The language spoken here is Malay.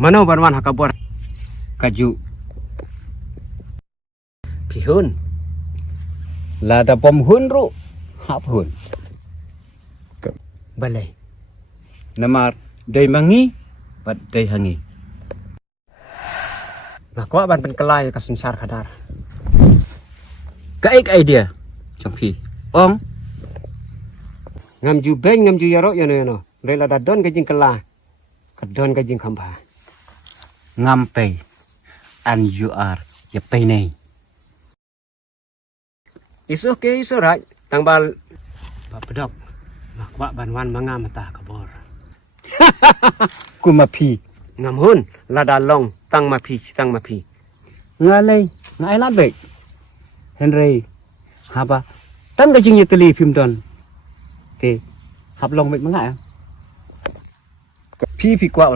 Mano banwan hakabor Kaju. pihun. Lada pom hun ru. Hap hun. Balai. Namar day mangi. Pat day hangi. Nah, kau ban kelai ka sensar kadar. Kaik idea. Champi. Ong. Ngam ju beng ngam ju yarok no. Rela dadon kajing kela. Kadon kajing khamba. Ngampe. And you are. Ya pay nay. Isu ke isu right. Tangbal bedok. Nah, kau banwan mangam mata kabor. Kumapi. Ngam hun lada long tang mapi tang mapi. Ngalay. Ngai lat bek. Henry. Haba. Tan kajing yeteli phim don. Te. Hap long bek mangay. Pi kwa